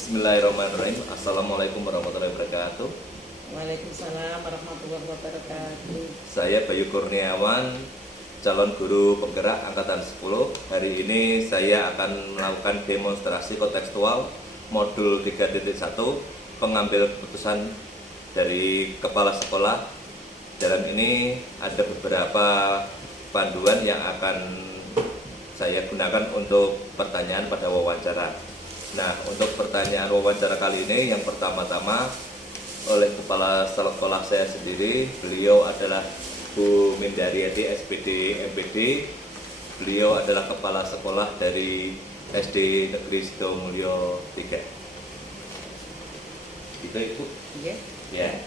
Bismillahirrahmanirrahim. Assalamualaikum warahmatullahi wabarakatuh. Waalaikumsalam warahmatullahi wabarakatuh. Saya Bayu Kurniawan, calon guru penggerak angkatan 10. Hari ini saya akan melakukan demonstrasi kontekstual modul 3.1 pengambil keputusan dari kepala sekolah. Dalam ini ada beberapa panduan yang akan saya gunakan untuk pertanyaan pada wawancara. Nah, untuk pertanyaan wawancara kali ini yang pertama-tama oleh kepala sekolah saya sendiri. Beliau adalah Bu Mindaryati SPD MPD. Beliau adalah kepala sekolah dari SD Negeri Sidomulyo 3. Itu Ibu? Iya. Ya.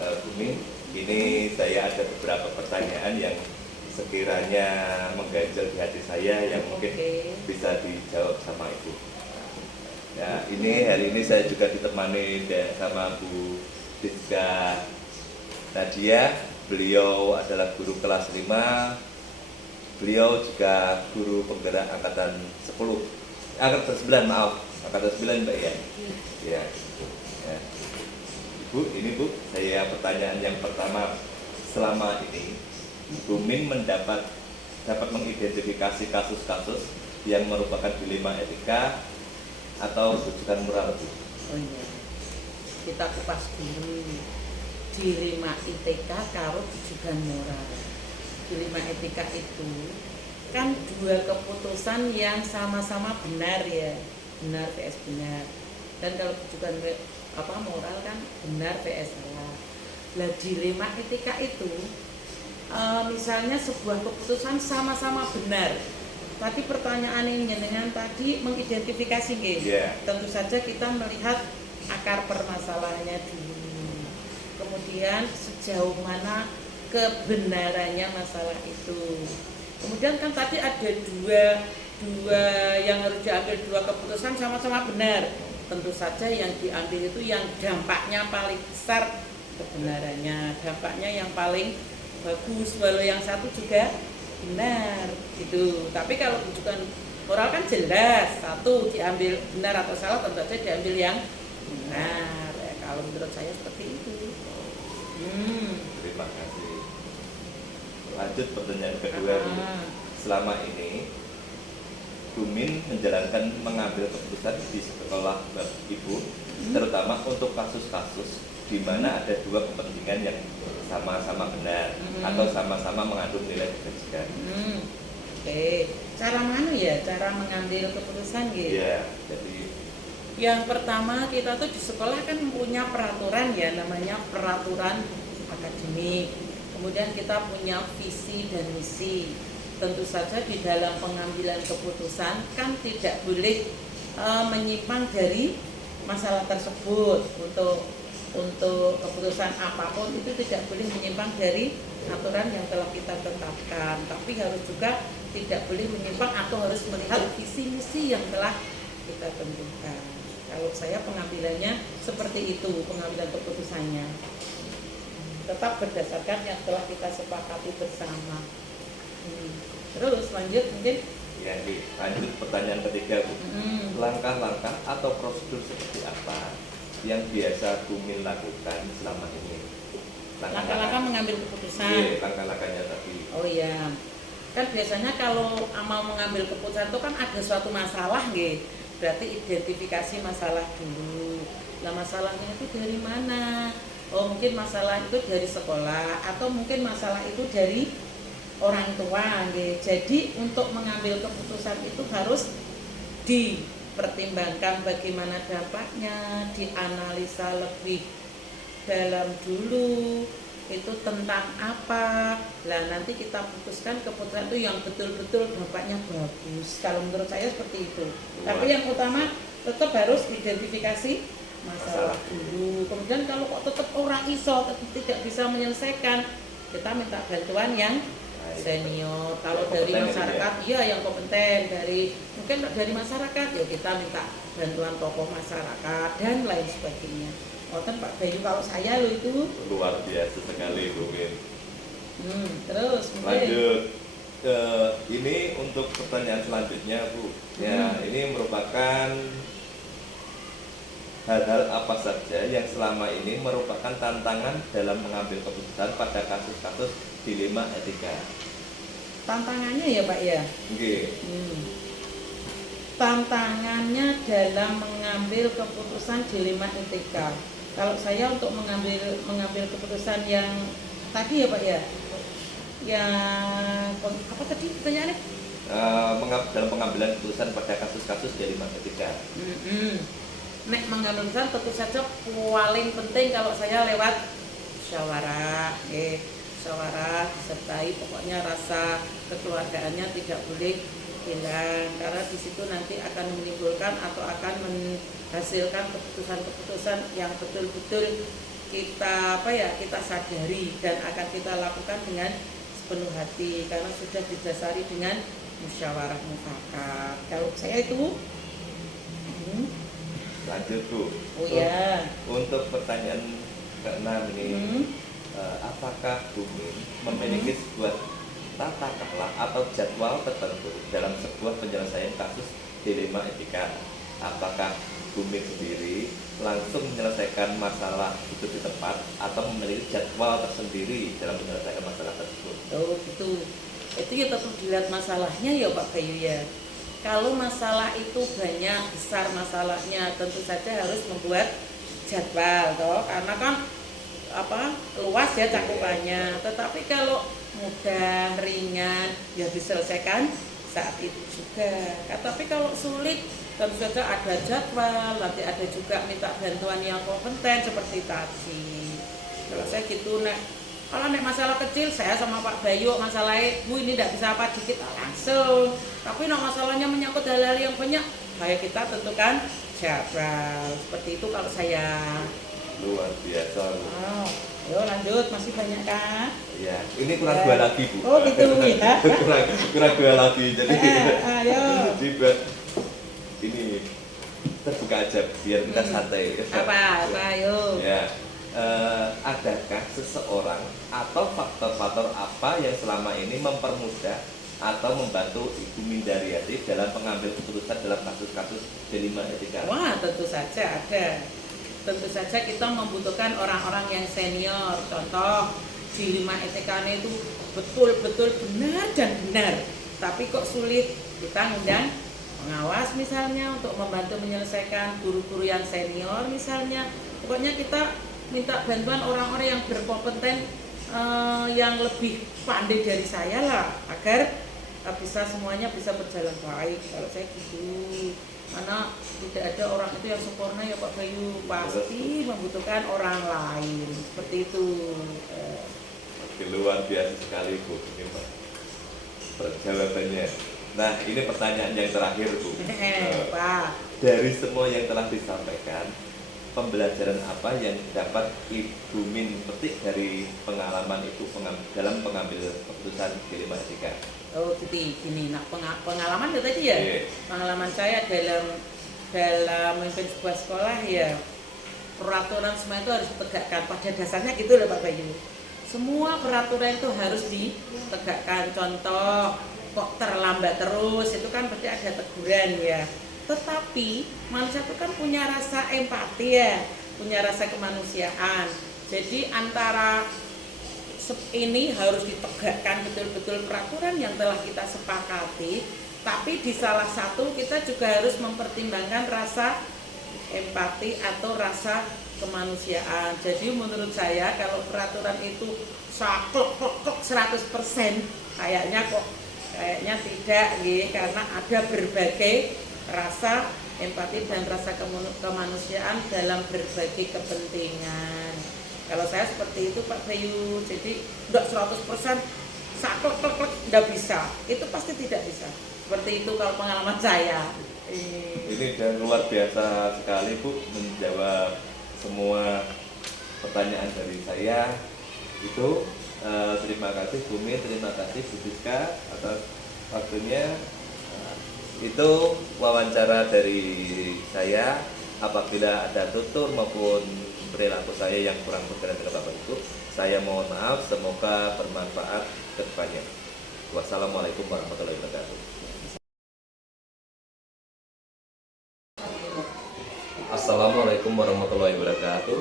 Bu Min, ini saya ada beberapa pertanyaan yang sekiranya mengganjal di hati saya yang mungkin bisa dijawab sama Ibu. Ya, ini hari ini saya juga ditemani sama Bu Rizka Nadia. Beliau adalah guru kelas 5. Beliau juga guru penggerak angkatan 10. Angkatan 9, maaf. Angkatan 9, Mbak ya. Ya. Ya. Bu, ini Bu, saya pertanyaan yang pertama. Selama ini Bu Min dapat mengidentifikasi kasus-kasus yang merupakan dilema etika atau rujukan moral, Bu? Oh iya. Kita kupas dulu. Dilema etika karo rujukan moral. Dilema etika itu kan dua keputusan yang sama-sama benar ya. Benar vs benar. Dan kalau rujukan moral kan benar vs salah. Lah dilema etika itu misalnya sebuah keputusan sama-sama benar. Tapi pertanyaan ini dengan tadi mengidentifikasi tentu saja kita melihat akar permasalahannya dulu. Kemudian sejauh mana kebenarannya masalah itu. Kemudian kan tadi ada dua yang harus diambil, dua keputusan sama-sama benar. Tentu saja yang diambil itu yang dampaknya paling besar kebenarannya, dampaknya yang paling bagus, walau yang satu juga benar gitu. Tapi kalau rujukan moral kan jelas, satu diambil benar atau salah tentu saja diambil yang benar. Ya, kalau menurut saya seperti itu. Terima kasih. Lanjut pertanyaan kedua. Selama ini Bu Min mengambil keputusan di sekolah Ibu, terutama untuk kasus-kasus di mana ada dua kepentingan yang sama-sama benar atau sama-sama mengandung nilai kebajikan. Oke. Cara mana ya? Cara mengambil keputusan gitu. Iya, jadi yang pertama kita tuh di sekolah kan punya peraturan ya, namanya peraturan akademik. Kemudian kita punya visi dan misi. Tentu saja di dalam pengambilan keputusan kan tidak boleh menyimpang dari masalah tersebut. Untuk keputusan apapun itu tidak boleh menyimpang dari aturan yang telah kita tetapkan, tapi harus juga tidak boleh menyimpang atau harus melihat visi misi yang telah kita tentukan. Kalau saya pengambilannya seperti itu, pengambilan keputusannya tetap berdasarkan yang telah kita sepakati bersama. Terus lanjut mungkin. Ya, lanjut pertanyaan ketiga, Bu. Langkah-langkah atau prosedur seperti apa yang biasa Bu Min lakukan selama ini? Langkah-langkah mengambil keputusan. Iya, langkah-langkahnya tadi. Oh iya, kan biasanya kalau mau mengambil keputusan itu kan ada suatu masalah, berarti identifikasi masalah dulu. Lah masalahnya itu dari mana? Oh mungkin masalah itu dari sekolah atau mungkin masalah itu dari orang tua, Jadi untuk mengambil keputusan itu harus dipertimbangkan bagaimana dampaknya, dianalisa lebih dalam dulu itu tentang apa. Lah nanti kita putuskan keputusan itu yang betul-betul dampaknya bagus. Kalau menurut saya seperti itu. Tapi yang utama tetap harus identifikasi masalah dulu. Kemudian kalau kok tetap orang iso tidak bisa menyelesaikan, kita minta bantuan yang senior. Kalau dari masyarakat ya yang kompeten, mungkin dari masyarakat ya kita minta bantuan tokoh masyarakat dan lain sebagainya. Pak Bayu, kalau saya itu luar biasa sekali, Bu Min. Terus lanjut ini untuk pertanyaan selanjutnya, Bu. Ya, ini merupakan hal-hal apa saja yang selama ini merupakan tantangan dalam mengambil keputusan pada kasus-kasus dilema etika. Tantangannya ya Pak ya. Oke. Tantangannya dalam mengambil keputusan dilema etika. Kalau saya untuk mengambil keputusan yang tadi ya Pak ya, yang apa tadi pertanyaannya? Dalam pengambilan keputusan pada kasus-kasus dilema etika. Nek mengambil keputusan tentu saja paling penting kalau saya lewat musyawarah, musyawarah disertai pokoknya rasa kekeluargaannya tidak boleh hilang, karena di situ nanti akan menimbulkan atau akan menghasilkan keputusan-keputusan yang betul-betul kita kita sadari dan akan kita lakukan dengan sepenuh hati karena sudah didasari dengan musyawarah mufakat. Kalau saya itu lanjut Bu. Oh ya. Untuk pertanyaan ke-6 ini, apakah Bumi memiliki sebuah tata kelola atau jadwal tertentu dalam sebuah penyelesaian kasus dilema etika? Apakah Bumi sendiri langsung menyelesaikan masalah itu di tempat atau memiliki jadwal tersendiri dalam menyelesaikan masalah tersebut? Oh gitu. Itu ya tetap dilihat masalahnya ya Pak Bayu ya. Kalau masalah itu banyak besar masalahnya, tentu saja harus membuat jadwal toh, karena kan luas ya cakupannya. Tetapi kalau mudah, ringan, ya diselesaikan saat itu juga. Tapi kalau sulit, tentu saja ada jadwal, nanti ada juga minta bantuan yang kompeten seperti tadi. Kalau saya gitu, kalau masalah kecil, saya sama Pak Bayu masalahnya, Bu ini tidak bisa apa dikit langsung. Tapi masalahnya menyangkut hal-hal yang banyak, kayak kita tentukan jadwal. Seperti itu kalau saya. Luar biasa. Oh, yuk lanjut, masih banyak kan? Iya, ini kurang dua lagi Bu. Oh gitu ya. kurang dua lagi, jadi ayo. Buat ini terbuka aja biar kita santai. Apa, yuk. Ya. Adakah seseorang atau faktor-faktor apa yang selama ini mempermudah atau membantu Ibu Mindaryati dalam mengambil keputusan dalam kasus-kasus dilema etika? Wah, tentu saja ada. Tentu saja kita membutuhkan orang-orang yang senior. Contoh, dilema etika itu betul-betul benar dan benar. Tapi kok sulit, kita ngundang pengawas misalnya untuk membantu menyelesaikan, guru-guru yang senior misalnya. Pokoknya kita minta bantuan orang-orang yang berkompeten, yang lebih pandai dari saya lah, agar semuanya bisa berjalan baik. Kalau saya gitu, karena tidak ada orang itu yang sempurna ya Pak Bayu, pasti membutuhkan orang lain, seperti itu. Luar biasa sekali Bu, ini Pak jawabannya. Nah, ini pertanyaan yang terakhir Bu. Pak, dari semua yang telah disampaikan, pembelajaran apa yang dapat Ibu Min petik dari pengalaman itu dalam pengambil keputusan dilema etika? Oh gini, pengalaman ya tadi ya. Yeah. Pengalaman saya dalam memimpin sebuah sekolah ya, peraturan semua itu harus ditegakkan. Pada dasarnya gitu loh Pak Bayu. Semua peraturan itu harus ditegakkan. Contoh, kok terlambat terus, itu kan berarti ada teguran ya. Tetapi manusia itu kan punya rasa empati ya, punya rasa kemanusiaan. Jadi antara ini harus ditegakkan betul-betul peraturan yang telah kita sepakati, tapi di salah satu kita juga harus mempertimbangkan rasa empati atau rasa kemanusiaan. Jadi menurut saya kalau peraturan itu saklek 100%, kayaknya tidak gitu, karena ada berbagai rasa empati dan rasa kemanusiaan dalam berbagai kepentingan. Kalau saya seperti itu Pak Bayu, jadi enggak 100% saklek enggak bisa, itu pasti tidak bisa. Seperti itu kalau pengalaman saya. Ini dan luar biasa sekali Bu menjawab semua pertanyaan dari saya. Itu terima kasih Bu Min, terima kasih Bu Siska atas waktunya. Itu wawancara dari saya. Apabila ada tutur maupun perilaku saya yang kurang berkenan dengan Bapak Ibu, saya mohon maaf. Semoga bermanfaat ke depannya. Wassalamualaikum warahmatullahi wabarakatuh. Assalamualaikum warahmatullahi wabarakatuh.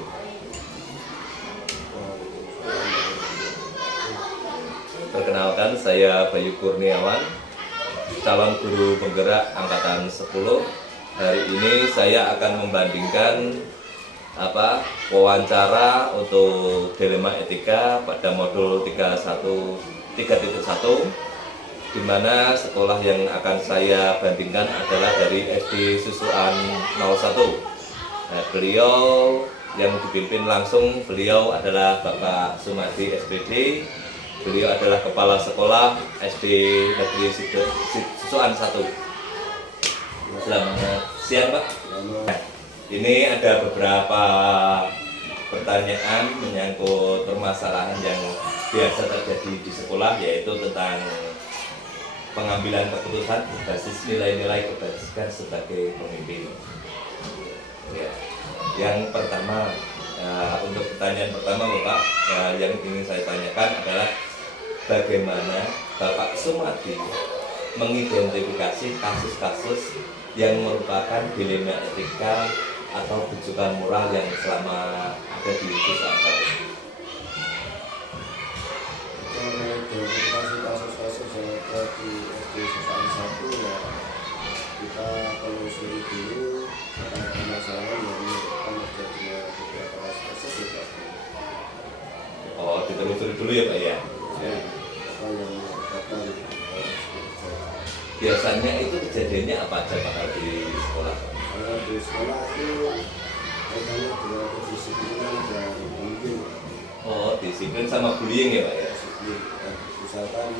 Perkenalkan, saya Bayu Kurniawan, calon guru penggerak angkatan 10. Hari ini saya akan membandingkan wawancara untuk dilema etika pada modul 3.1, di mana sekolah yang akan saya bandingkan adalah dari SD Susuan 01. Nah, beliau yang dipimpin langsung, beliau adalah Bapak Sumadi SPD. Beliau adalah kepala sekolah SD Negeri Susuan 1. Selamat siang, Pak. Ini ada beberapa pertanyaan menyangkut permasalahan yang biasa terjadi di sekolah, yaitu tentang pengambilan keputusan berbasis nilai-nilai kebajikan sebagai pemimpin. Ya. Yang pertama, untuk pertanyaan pertama Bapak, yang ingin saya tanyakan adalah bagaimana Bapak Sumadi mengidentifikasi kasus-kasus yang merupakan dilema etika atau rujukan moral yang selama ada di Susuan 1. Identifikasi kasus-kasus yang ada di SD Susuan 1 ya, kita telusuri dulu terkait permasalahan yang menyebabkan terjadinya beberapa kasus ya Pak. Oh, ditelusuri dulu ya Pak ya. Ya, apa yang menyebabkan Biasanya itu kejadiannya apa aja Pak kalau di sekolah? kalau di sekolah itu kaitannya dengan kedisiplinan dan bullying. Oh, disiplin sama bullying ya Pak ya. Disiplin. Dan misalkan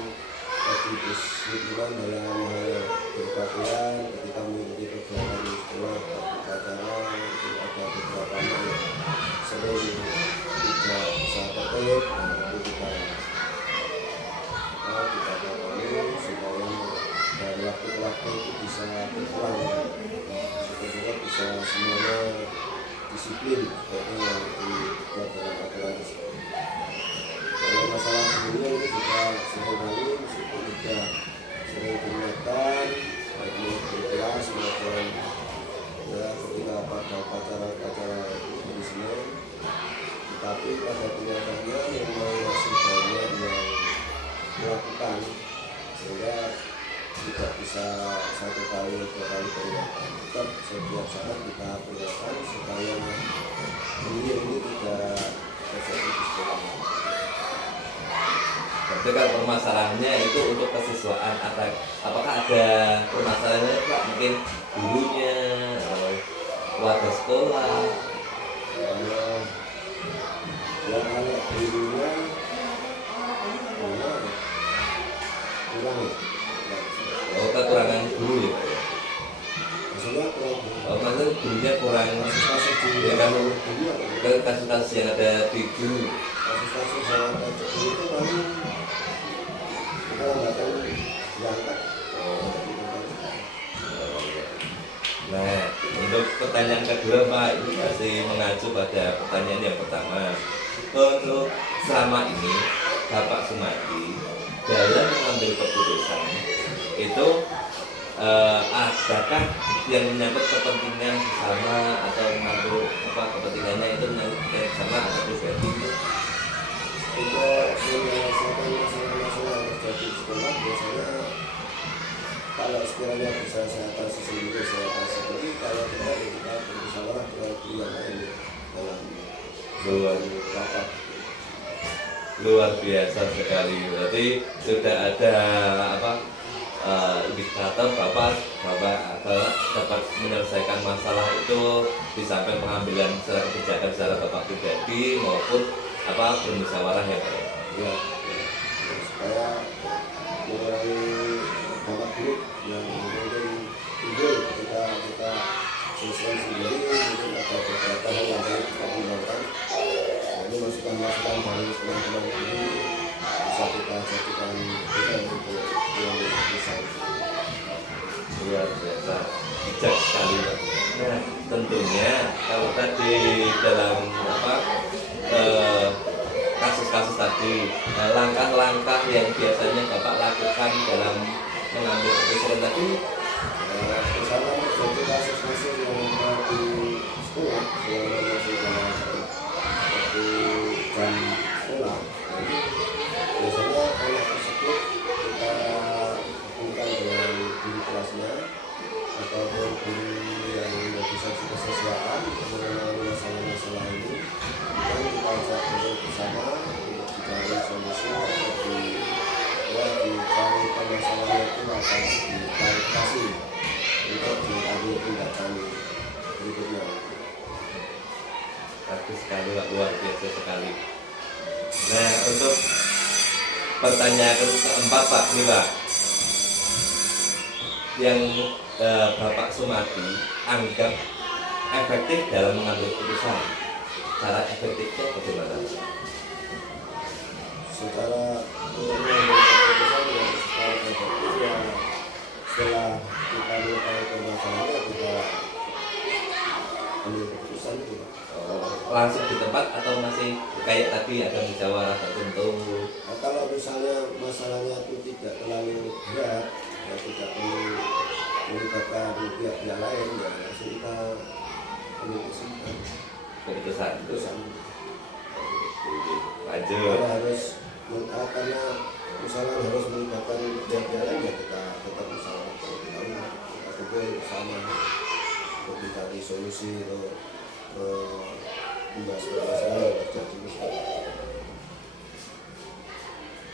tadi disiplinan dalam hal berpakaian ketika mengikuti kegiatan di sekolah, upacara itu ada beberapa anak yang sering tidak bisa tertib, itu kita tangani supaya dari waktu ke waktu itu bisa berkurang, supaya bisa semuanya disiplin seperti yang dibuat dalam aturan tersebut. Kalau masalah sebelumnya ini juga seringkali meskipun sudah sering diingatkan baik di kelas maupun ya ketika pada upacara-upacara di sini, tetapi pada kenyataannya memang masih banyak yang melakukan, sehingga tidak bisa satu kali dua kali peringatan. Tetap setiap saat kita peringatkan supaya ini tidak terjadi di sekolah. Berarti kan permasalahannya itu untuk kesiswaan, apakah ada permasalahannya Pak? Mungkin gurunya atau warga sekolah? Yang anak gurunya kurang ya. Oh, kekurangan guru ya Pak ya? Maksudnya kurang. Oh, maksudnya gurunya kurang. Kasus-kasus di Ya kan, guru, kasus-kasus yang ada di guru. kasus-kasus yang ada di guru itu paling kita nggak tahu diangkat. Nah, untuk pertanyaan kedua Pak, ini masih mengacu pada pertanyaan yang pertama. Untuk selama ini Bapak Sumadi dalam mengambil keputusan itu adakah yang menyangkut kepentingan bersama atau mengatur kepentingannya itu menyangkut kepentingan bersama atau pribadi? Untuk menyelesaikan masalah-masalah yang terjadi di sekolah, biasanya kalau sekiranya bisa saya atasi sendiri, saya atasi sendiri. Kalau tidak, ya kita bermusyawarah dengan guru yang lain dalam rapat. Luar biasa sekali. Berarti sudah ada indikator Bapak dapat menyelesaikan masalah itu di samping pengambilan secara kebijakan secara Bapak pribadi maupun bermusyawarah ya Pak. Ya, supaya mengurangi dampak buruk yang mungkin timbul ketika kita selesai sendiri, mungkin ada beberapa hal yang harus kita kembangkan. Nah, ini masukan-masukan dari teman-teman ini bisa kita jadikan untuk yang bisa. Luar biasa, bijak sekali Pak. Nah, tentunya kalau tadi dalam kasus-kasus tadi, langkah-langkah yang biasanya Bapak lakukan dalam mengambil keputusan tadi, Bersama terjadi kasus-kasus yang ada di berikutnya. Bagus sekali Pak, luar biasa sekali. Nah, untuk pertanyaan keempat Pak, nih Pak, yang Bapak Sumadi anggap efektif dalam mengambil keputusan, cara efektifnya bagaimana? Secara untuk mengambil keputusan yang secara efektif ya setelah kita mengetahui permasalahannya kita ambil keputusan itu. Langsung di tempat atau masih kayak tadi ada musyawarah tertentu? Nah, kalau misalnya masalahnya itu tidak terlalu berat, ya tidak perlu melibatkan pihak-pihak lain, ya langsung kita ambil Keputusan. keputusan. Lanjut. Kalau harus karena misalnya harus melibatkan pihak-pihak lain, ya kita tetap musyawarah terlebih dahulu, kita kumpul bersama untuk mencari solusi atau membahas masalah yang terjadi.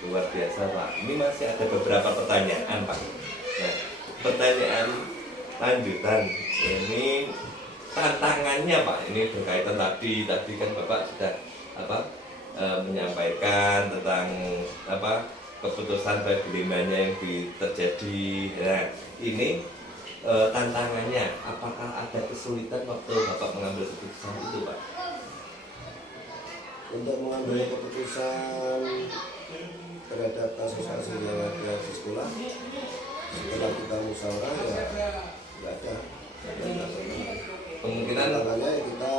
Luar biasa Pak. Ini masih ada beberapa pertanyaan Pak. Nah, pertanyaan lanjutan ini tantangannya Pak. Ini berkaitan tadi kan Bapak sudah menyampaikan tentang keputusan bagaimana yang terjadi. Nah, ini tantangannya, apakah ada kesulitan waktu Bapak mengambil keputusan itu Pak? Untuk mengambil keputusan terhadap kasus-kasus yang ada di sekolah, setelah kita musyawarah ya nggak ada. Kemungkinan Tantangannya kita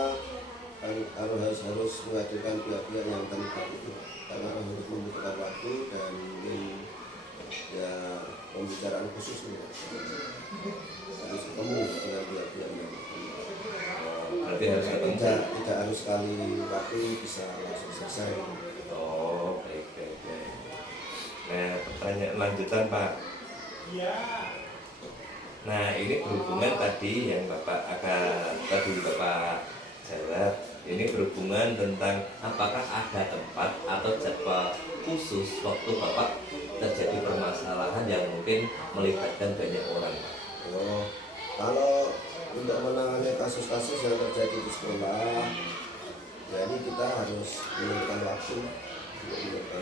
harus mengajukan pihak-pihak yang terlibat itu, karena harus membutuhkan waktu dan mungkin ya pembicaraan khusus ya. Harus ketemu dengan pihak-pihak yang berarti harus ketemu. tidak harus sekali waktu bisa langsung selesai. Oh, baik. Nah, pertanyaan lanjutan Pak. Nah, ini berhubungan tadi yang Bapak jawab. Ini berhubungan tentang apakah ada tempat atau jadwal khusus waktu Bapak terjadi permasalahan yang mungkin melibatkan banyak orang Pak. Oh, kalau untuk menangani kasus-kasus yang terjadi di sekolah, jadi kita harus menentukan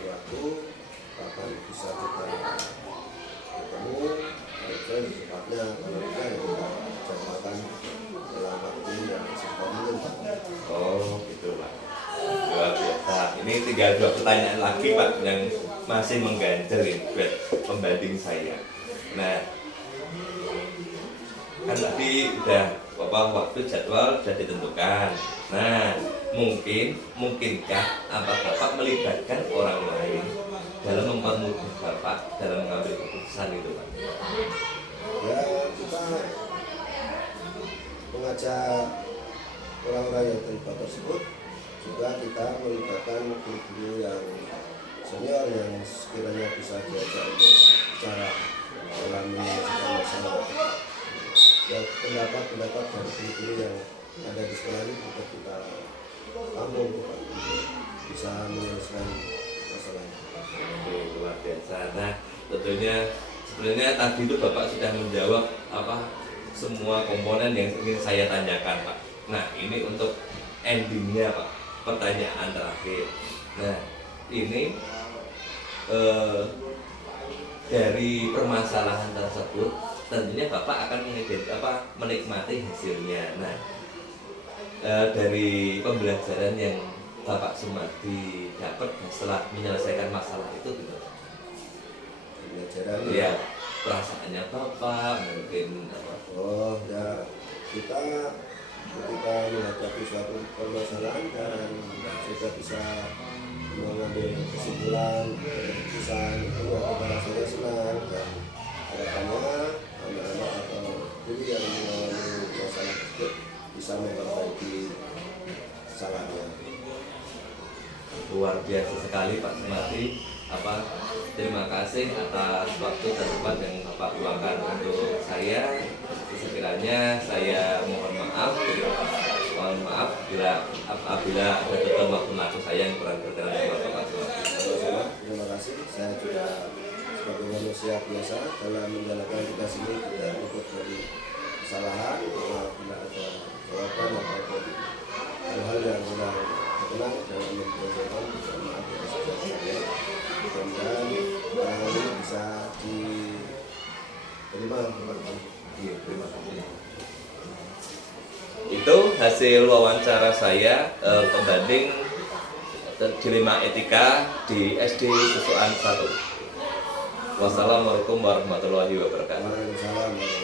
waktu, kapan bisa kita ketemu, secepatnya kalau kita ya kita jadwalkan dalam waktu yang secepat mungkin. Oh, gitu Pak. Luar biasa. Ini tinggal 2 pertanyaan lagi Pak yang masih mengganjal buat pembanding saya. Nah, kan tadi udah waktu jadwal sudah ditentukan. Nah, mungkinkah Bapak melibatkan orang lain dalam mempermudah Bapak dalam mengambil keputusan itu Pak? Ya kita mengajak orang-orang yang terlibat tersebut, juga kita melibatkan guru-guru yang senior yang sekiranya bisa diajak untuk bicara dalam menyelesaikan masalah. Ya pendapat dari guru-guru yang ada di sekolah ini untuk kita tampung untuk bisa menyelesaikan masalah. Oke, luar biasa. Nah, tentunya sebenarnya tadi itu Bapak sudah menjawab semua komponen yang ingin saya tanyakan Pak. Nah, ini untuk endingnya Pak, pertanyaan terakhir. Nah, ini dari permasalahan tersebut tentunya Bapak akan menikmati hasilnya. Nah, dari pembelajaran yang Bapak Sumadi dapat setelah menyelesaikan masalah itu gitu. Pembelajaran Ya, perasaannya Bapak mungkin oh ya, kita ketika menghadapi suatu permasalahan dan kita bisa mengambil kesimpulan keputusan itu kita rasanya senang, dan harapannya anak-anak atau guru yang mengalami masalah tersebut bisa memperbaiki kesalahannya. luar biasa sekali Pak Sumadi. Terima kasih atas waktu dan tempat yang Bapak luangkan untuk saya. Sekiranya saya mohon maaf bila apabila ada waktu saya yang kurang berkenan dengan Bapak Sumadi. Sama-sama, terima kasih. Saya juga sebagai manusia biasa dalam menjalankan tugas ini tidak luput dari kesalahan, bila ada jawaban atau hal-hal yang kurang berkenan dalam menjalankan bersama atas saya. Mudah-mudahan barang ini bisa diterima. Iya, terima kasih. Itu hasil wawancara saya pembanding dilema etika di SD Susuan 1. Wassalamualaikum warahmatullahi wabarakatuh. Waalaikumsalam.